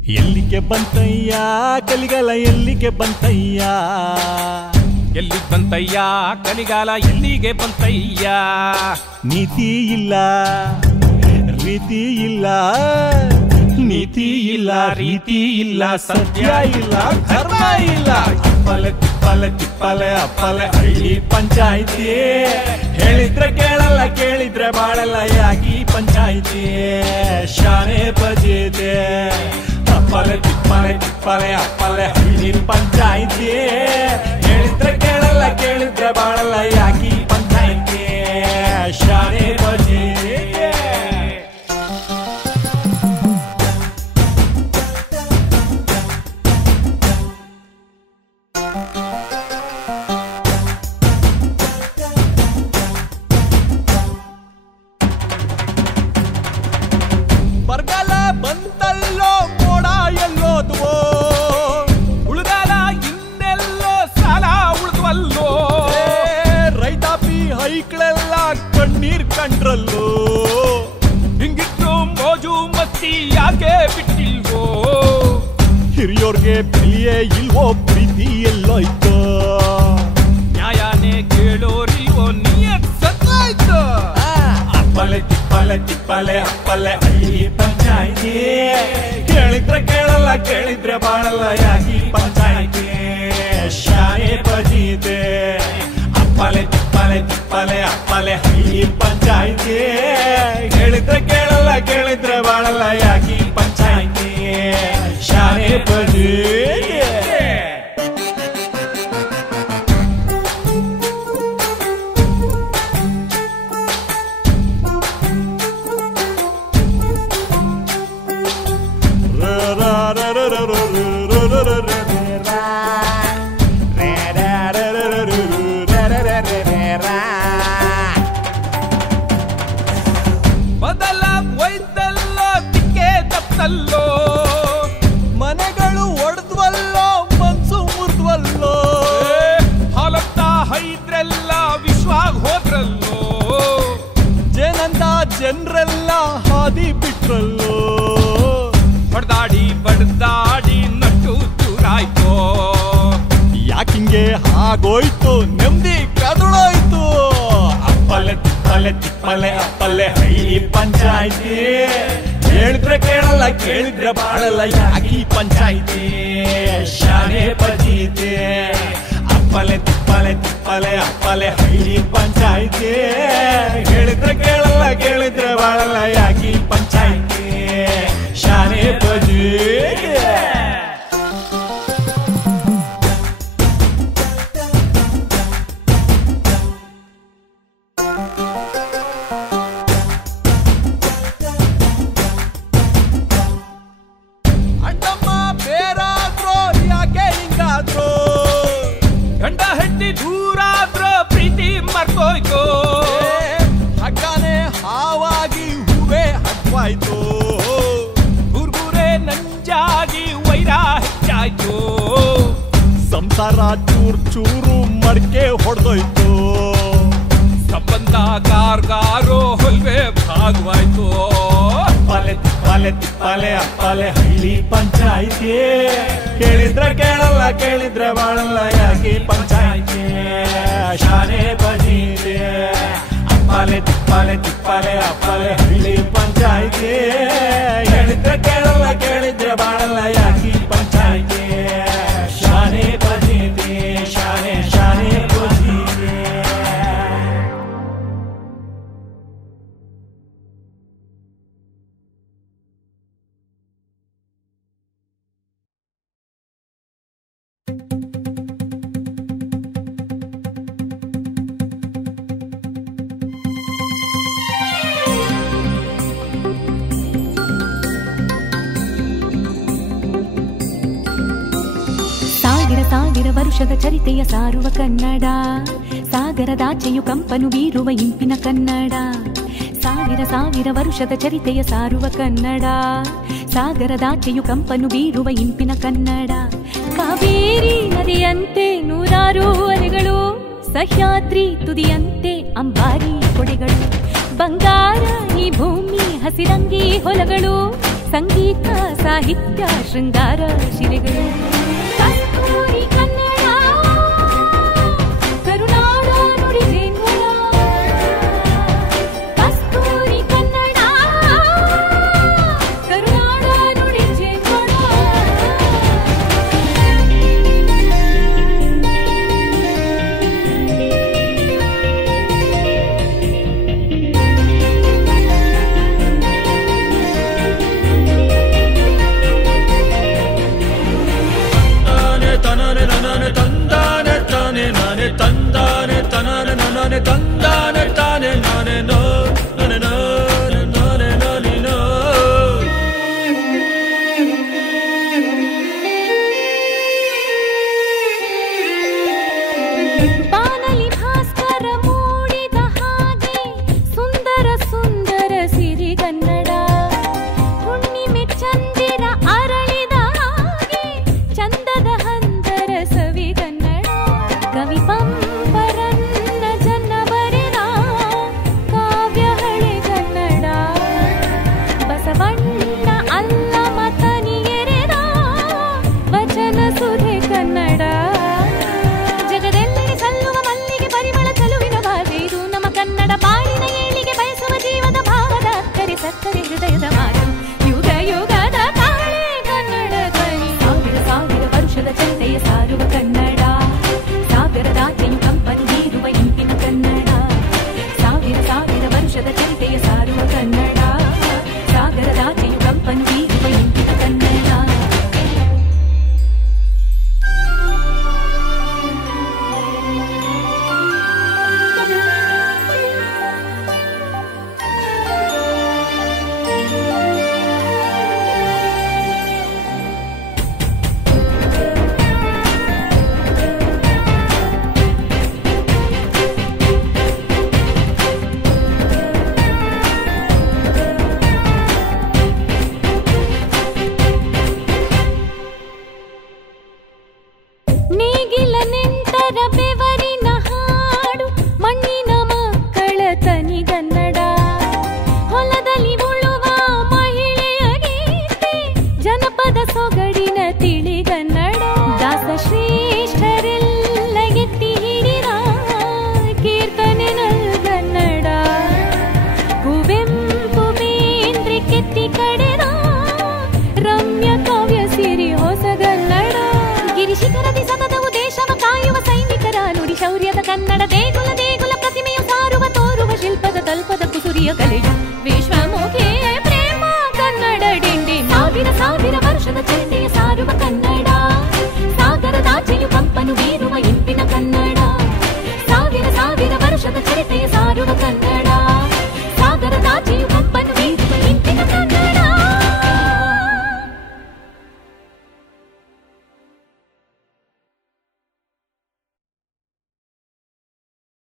ಎಲ್ಲಿಗೆ ಬಂತಯ್ಯ ಕಲಿಗಾಲ ಎಲ್ಲಿಗೆ ಬಂತಯ್ಯ ಎಲ್ಲಿಗೆ ಬಂತಯ್ಯ ಕಲಿಗಾಲ ಎಲ್ಲಿಗೆ ಬಂತಯ್ಯ ನೀತಿ ಇಲ್ಲ ರೀತಿ ಇಲ್ಲ ನೀತಿ ಇಲ್ಲ ರೀತಿ ಇಲ್ಲ ಸತ್ಯ ಇಲ್ಲ ಧರ್ಮ ಇಲ್ಲ ತಿಪ್ಪಲೆ ತಿಪ್ಪಲೆ ತಿಪ್ಪಲೆ ಅಪ್ಪಲೆ ಹಳ್ಳಿ ಪಂಚಾಯಿತಿ ಹೇಳಿದ್ರೆ ಕೇಳಲ್ಲ ಕೇಳಿದ್ರೆ ಬಾಳಲ್ಲ ಯಾಕಿ ಪಂಚಾಯಿತಿ ಶಾನೆ ಬಜೆದೆ ಅಪ್ಪಲೆ ತಿಪ್ಪಲೆ ತಿಪ್ಪಲೆ ಅಪ್ಪಲೆ ಹಳ್ಳಿ ಪಂಚಾಯಿತಿ ಹೇಳಿದ್ರೆ ಕೇಳಲ್ಲ ಕೇಳಿದ್ರೆ ಬಾಳಲ್ಲ ಯಾಕಿ ಪಂಚಾಯಿತಿ ಶಾನೆ ಬಜೆದೆ ಬರಗಾಲ ಬಂತಲ್ಲೋ ಮೋಡ ಎಲ್ಲೋದ್ವೋ ಉಳ್ಗಾಲ ಇನ್ನೆಲ್ಲೋ ಸಾಲ ಉಳಿದ್ವಲ್ಲೋ ರೈತಾಪಿ ಹೈಕ್ಳೆಲ್ಲ ಕಣ್ಣೀರ್ ಕಂಡ್ರಲ್ಲೋ ಹಿಂಗಿದ್ರು ಮೋಜು ಮಸ್ತಿ ಯಾಕೆ ಬಿಟ್ಟಿಲ್ವೋ ಹಿರಿಯೋರ್ಗೆ ಬೆಲೆಯೇ ಇಲ್ವೋ ಪ್ರೀತಿ ಎಲ್ಲೋಯ್ತು ನ್ಯಾಯನೇ ಕೇಳೋರಿಲ್ವೋ ನಿಯತ್ ಸತ್ತಾಯ್ತು ಅಪ್ಪಲೆ ತಿಪ್ಪಲೆ ತಿಪ್ಪಲೆ ಅಪ್ಪಲೆ ಹಳ್ಳಿ ಪಂಚಾಯಿತಿ ಕೇಳಿದ್ರೆ ಕೇಳಲ್ಲ ಕೇಳಿದ್ರೆ ಬಾಳಲ್ಲ ಯಾಕಿ ಪಂಚಾಯಿತಿ ಶಾನೆ ಬಜೀತೆ ಅಪ್ಪಲೆ ತಿಪ್ಪಲೆ ತಿಪ್ಪಲೆ ಅಪ್ಪಲೆ ಹಳ್ಳಿ ಪಂಚಾಯಿತಿ ಹೇಳಿದ್ರೆ ಕೇಳಲ್ಲ ಕೇಳಿದ್ರೆ ಬಾಳಲ್ಲ ಯಾಕಿ ಪಂಚಾಯಿತಿ ಶಾನೆ ಬಜೀತೆ ಮೊದಲ ಒಯ್ದಲ್ಲೋ ತಿಕ್ಕೆ ತಪ್ಪಲ್ಲೋ ಮನೆಗಳು ಒಡೆದ್ವಲ್ಲೋ ಮನ್ಸು ಮುರಿದ್ವಲ್ಲೋ ಹಾಲತ್ತ ಹೈದ್ರೆಲ್ಲ ವಿಶ್ವಾಗ ಹೋದ್ರಲ್ಲೋ ಜನಂದ ಜನರೆಲ್ಲ ಹಾದಿ ಬಿಟ್ರಲ್ಲೋ ಹೊಡೆದಾಡಿ ಬಡ್ದಾಡಿ ನಟ್ಟು ಚೂರಾಯ್ತೋ ಯಾಕಿಂಗೆ ಹಾಗೋಯ್ತು ನೆಮ್ಮದಿ ಕದಳೋಯ್ತು ಅಪ್ಪಲೆ ತಿಪ್ಪಲೆ ತಿಪ್ಪಲೆ ಅಪ್ಪಲೆ ಹಳ್ಳಿ ಪಂಚಾಯಿತಿ ಹೇಳಿದ್ರೆ ಕೇಳಲ್ಲ ಕೇಳಿದ್ರೆ ಬಾಳಲ್ಲ ಯಾಕಿ ಪಂಚಾಯಿತಿ ಶಾನೆ ಬಜೀತೆ ಅಪ್ಪಲೆ ತಿಪ್ಪಲೆ ತಿಪ್ಪಲೆ ಅಪ್ಪಲೆ ಹಳ್ಳಿ ಪಂಚಾಯಿತಿ ಹೇಳಿದ್ರೆ ಕೇಳಲ್ಲ ಕೇಳಿದ್ರೆ ಬಾಳಲ್ಲ ಯಾಕಿ ಪಂಚಾಯಿತಿ ಶಾನೆ ಬಜೀತೆ ಅಣ್ಣಮ್ಮ ಬೇರಾದ್ರೋ ಯಾಕೆ ಹಿಂಗಾದ್ರೋ ಗಂಡ ಹೆಂಡತಿ ದೂರಾದ್ರೋ ಪ್ರೀತಿ ಮರ್ತೋಯ್ತು ಹಗ್ಗಾನೆ ಹಾವಾಗಿ ಹೂವೇ ಹಗ್ವಾಯ್ತು ಗುರ್ಗುರೆ ನಂಜಾಗಿ ವೈರ ಹೆಚ್ಚಾಯ್ತು ಸಂಸಾರ ಚೂರ್ ಚೂರು ಮಡ್ಕೆ ಹೊಡೆದೋಯ್ತು ಸಂಬಂಧ ಕಾರ್ಗಾರೋ ಹೊಲ್ವೆ ಭಾಗವಾಯ್ತು ಅಪ್ಪಲೆ ತಿಪ್ಪಲೆ ತಿಪ್ಪಲೆ ಅಪ್ಪಲೆ ಹಳ್ಳಿ ಪಂಚಾಯಿತಿ ಕೇಳಿದ್ರೆ ಕೇಳಲ್ಲ ಕೇಳಿದ್ರೆ ಬಾಳಲ್ಲ ಯಾಕೆ ಪಂಚಾಯಿತಿ ಶಾನೆ ಬಜೀತೆ ಅಪ್ಪಲೆ ತಿಪ್ಪಲೆ ತಿಪ್ಪಲೆ ಅಪ್ಪಲೆ ಹಳ್ಳಿ ಪಂಚಾಯಿತಿ ಹೇಳಿದ್ರೆ ಕೇಳಲ್ಲ ಕೇಳಿದ್ರೆ ಬಾಳಲ್ಲ ಯಾಕೆ ಪಂಚಾಯಿತಿ ಶಾನೆ ಬಜೀತೆ ಶಾನೆ ಶಾನೆ ಬಜೀತೆ ಸಾವಿರ ವರುಷದ ಚರಿತೆಯ ಸಾರುವ ಕನ್ನಡ ಸಾಗರದಾಚೆಯು ಕಂಪನು ಬೀರುವ ಇಂಪಿನ ಕನ್ನಡ ಸಾವಿರ ವರುಷದ ಚರಿತೆಯ ಸಾರುವ ಕನ್ನಡ ಸಾಗರದಾಚೆಯು ಕಂಪನು ಬೀರುವ ಇಂಪಿನ ಕನ್ನಡ ಕಾವೇರಿ ನದಿಯಂತೆ ನೂರಾರು ಅಲೆಗಳು ಸಹ್ಯಾದ್ರಿ ತುದಿಯಂತೆ ಅಂಬಾರಿ ಕೊಡೆಗಳು ಬಂಗಾರ ಈ ಭೂಮಿ ಹಸಿರಂಗಿ ಹೊಲಗಳು ಸಂಗೀತ ಸಾಹಿತ್ಯ ಶೃಂಗಾರ ಶಿಲೆಗಳು. ಕಸ್ತೂರಿ ಕನ್ನಡ ಕರುನಾಡ ನುಡಿ ಜೇನುಳ. ಕಸ್ತೂರಿ ಕನ್ನಡ ಕರುನಾಡ ನುಡಿ ಜೇನುಳ. ತಂದಾನೆ ತನಾನೆ ನನಾನೆ ತಂದಾನೆ ತಾನೆ ನಾನೆ ನೋ ನನೆ ನಾನೆ ನಾನೆ ನಾನಿ ನೋ. ಬಾನಲಿ ಭಾಸ್ಕರ ಮೂಡಿದ ಹಾಗೆ ಸುಂದರ ಸುಂದರ ಸಿರಿಗನ್ನಡ. ಹುಣ್ಣಿಮೆ ಚಂದಿರ ಅರಳಿದ ಹಾಗೆ ಚಂದದ ಹಂದರ ಸವಿಗನ್ನಡ. ಕವಿ ಪಂಪರನ್ನ ಜನ ಬರೆದ ಕಾವ್ಯ ಹಳೆಗನ್ನಡ. ಬಸವಣ್ಣ ಅಲ್ಲ ಮತನಿಗೆರೆದ ವಚನ ಸುಧೆ ಕನ್ನಡ. ಜಗದೆಲ್ಲೆಡೆ ಸಲ್ಲುವ ಮಲ್ಲಿಗೆ ಪರಿಮಳ ಚಲುವಿನ ಭಾಷೆ ಇದು ನಮ್ಮ ಕನ್ನಡ. ಬಾಳಿನ ಏಳಿಗೆ ಬಯಸುವ ಜೀವದ ಭಾವದ ಅಕ್ಕರೆ ಸಕ್ಕರೆ ಹೃದಯದ ಮಾತು. ಯುಗ ಯುಗದ ತಾಳೆ ಕನ್ನಡ ಧ್ವನಿ. ಸಾವಿರ ಸಾವಿರ ವರುಷದ ಚರಿತೆಯ ಸಾರುವ ಕನ್ನಡ. ಸಾಗರದಾಚೆಯು ಕಂಪನಿ ಬೀರುವ ಇಂಪಿನ ಕನ್ನಡ. ಸಾವಿರ ಸಾವಿರ ವರುಷದ ಚರಿತೆಯ ಸಾರುವ ಕನ್ನಡ. ಸಾಗರದಾಚೆಯು ಕಂಪನಿ ಬೀರುವ ಇಂಪಿನ ಕನ್ನಡ. ನೇಗಿಲ ನೆಂಟರ ಬೆವರಿನ ಹಾಡು ಮಣ್ಣಿನ ಮಕ್ಕಳ ತನಿಗನ್ನಡ. ಹೊಲದಲ್ಲಿ ಉಳುವ ಮಹಿಳೆಯ ಗೀತೆ ಜನಪದ ಸೊಗಡಿನ ತಿಳಿಗನ್ನಡ. ದಾಸ ಶ್ರೇಷ್ಠರೆಲ್ಲ ಎತ್ತಿ ಹಿಡಿದ ಕೀರ್ತನೆ ನಲ್ಗನ್ನಡ. ಕುವೆಂಪು ಬೇಂದ್ರೆ ಕೆತ್ತಿ ಕಡೆದ ರಮ್ಯ ಕಾವ್ಯ ಸಿರಿ ಹೊಸಗನ್ನಡ. ಗಿರಿಶಿಖರದಿ ಸತತವು ದೇಶವ ಕಾಯುವ ಸೈನಿಕರ ನುಡಿ ಶೌರ್ಯದ ಕನ್ನಡ. ದೇಗುಲ ದೇಗುಲ ಪ್ರತಿಮೆಯು ಸಾರುವ ತೋರುವ ಶಿಲ್ಪದ ತಲ್ಪದ ಕುಸುರಿಯ ಕಲೆಯು ವಿಶ್ವಮುಖಿ ಪ್ರೇಮ ಕನ್ನಡ ಡಿಂಡಿ. ಸಾವಿರ ಸಾವಿರ ವರ್ಷದ ಚರಿತೆಯ ಸಾರುವ ಕನ್ನಡ. ಸಾಗರದಾಚೆಯು ಕಂಪನು ಬೀರುವ ಇಂಪಿನ ಕನ್ನಡ. ಸಾವಿರ ಸಾವಿರ ವರ್ಷದ ಚರಿತೆಯ ಸಾರುವ ಕನ್ನಡ.